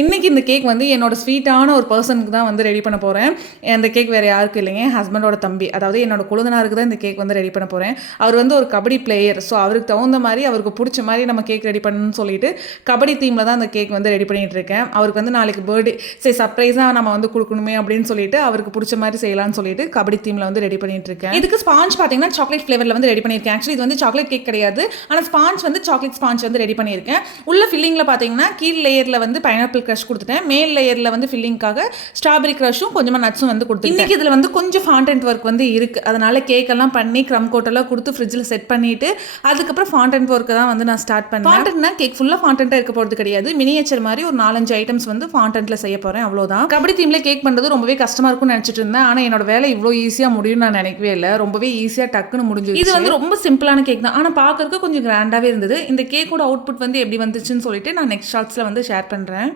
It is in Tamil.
இன்றைக்கி இந்த கேக் வந்து என்னோட ஸ்வீட்டான ஒரு பர்சனுக்கு தான் வந்து ரெடி பண்ண போகிறேன். அந்த கேக் வேறு யாருக்கும் இல்லைங்க, என் ஹஸ்பண்டோட தம்பி. அதாவது என்னோட கொழுந்தனாருக்கு தான் இந்த கேக் வந்து ரெடி பண்ண போகிறேன். அவர் வந்து ஒரு கபடி பிளேயர். ஸோ அவருக்கு தகுந்த மாதிரி, அவருக்கு பிடிச்ச மாதிரி நம்ம கேக் ரெடி பண்ணணும்னு சொல்லிட்டு கபடி தீமில் தான் அந்த கேக் வந்து ரெடி பண்ணிகிட்டு இருக்கேன். அவருக்கு வந்து நாளைக்கு பர்த்டே, சரி சர்ப்ரைஸாக நம்ம வந்து கொடுக்கணுமே அப்படின்னு சொல்லிட்டு அவருக்கு பிடிச்ச மாதிரி செய்யலாம்னு சொல்லிட்டு கபடி தீமில் வந்து ரெடி பண்ணிட்டு இருக்கேன். இதுக்கு ஸ்பாஞ்ச் பார்த்தீங்கன்னா சாக்லேட் ஃப்ளேவரில் வந்து ரெடி பண்ணியிருக்கேன். ஆக்சுவலி இது வந்து சாக்லேட் கேக் கிடையாது, ஆனால் ஸ்பாஞ்ச் வந்து சாக்லேட் ஸ்பாஞ்ச் வந்து ரெடி பண்ணியிருக்கேன். உள்ள ஃபில்லிங்கில் பார்த்தீங்கன்னா கீழ் லேயரில் வந்து பைனாப்பிள் க்ரஷ் கொடுத்துட்டேன், மேல் லேயரில் வந்து ஃபில்லிங்காக ஸ்ட்ராபெரி க்ரஷும் கொஞ்சமாக நட்ஸும் வந்து கொடுத்துருக்கேன். இன்றைக்கி இதில் வந்து கொஞ்சம் ஃபாண்டன்ட் ஒர்க் வந்து இருக்குது. அதனால் கேக்கெல்லாம் பண்ணி க்ரம் கோட்டெல்லாம் கொடுத்து ஃப்ரிட்ஜில் செட் பண்ணிவிட்டு அதுக்கப்புறம் ஃபாண்டன்ட் ஒர்க்கு தான் வந்து நான் ஸ்டார்ட் பண்ணேன். ஃபாண்டன்ட்னா கேக் ஃபுல்லாக ஃபாண்டன்ட்டாக இருக்க போகிறது கிடையாது, மினியேச்சர் மாதிரி ஒரு 4-5 ஐட்டம்ஸ் வந்து ஃபாண்டன்ட்டில் செய்ய போகிறேன், அவ்வளோதான். கபடி தீமில் கேக் பண்ணுறது ரொம்பவே கஷ்டமாக இருக்கும்னு நினச்சிட்டு இருந்தேன். ஆனால் என்னோட வேலை இவ்வளோ ஈஸியாக முடியும்னு நான் நினைக்கவே இல்லை. ரொம்பவே ஈஸியாக டக்குன்னு முடிஞ்சு. இது வந்து ரொம்ப சிம்பிளான கேக் தான், ஆனால் பார்க்கறதுக்கு கொஞ்சம் கிராண்டாகவே இருந்தது. இந்த கேக்கோட அவுட்புட் வந்து எப்படி வந்துச்சுன்னு சொல்லிட்டு நான் நெக்ஸ்ட் ஷார்ட்ஸில் வந்து ஷேர் பண்ணுறேன்.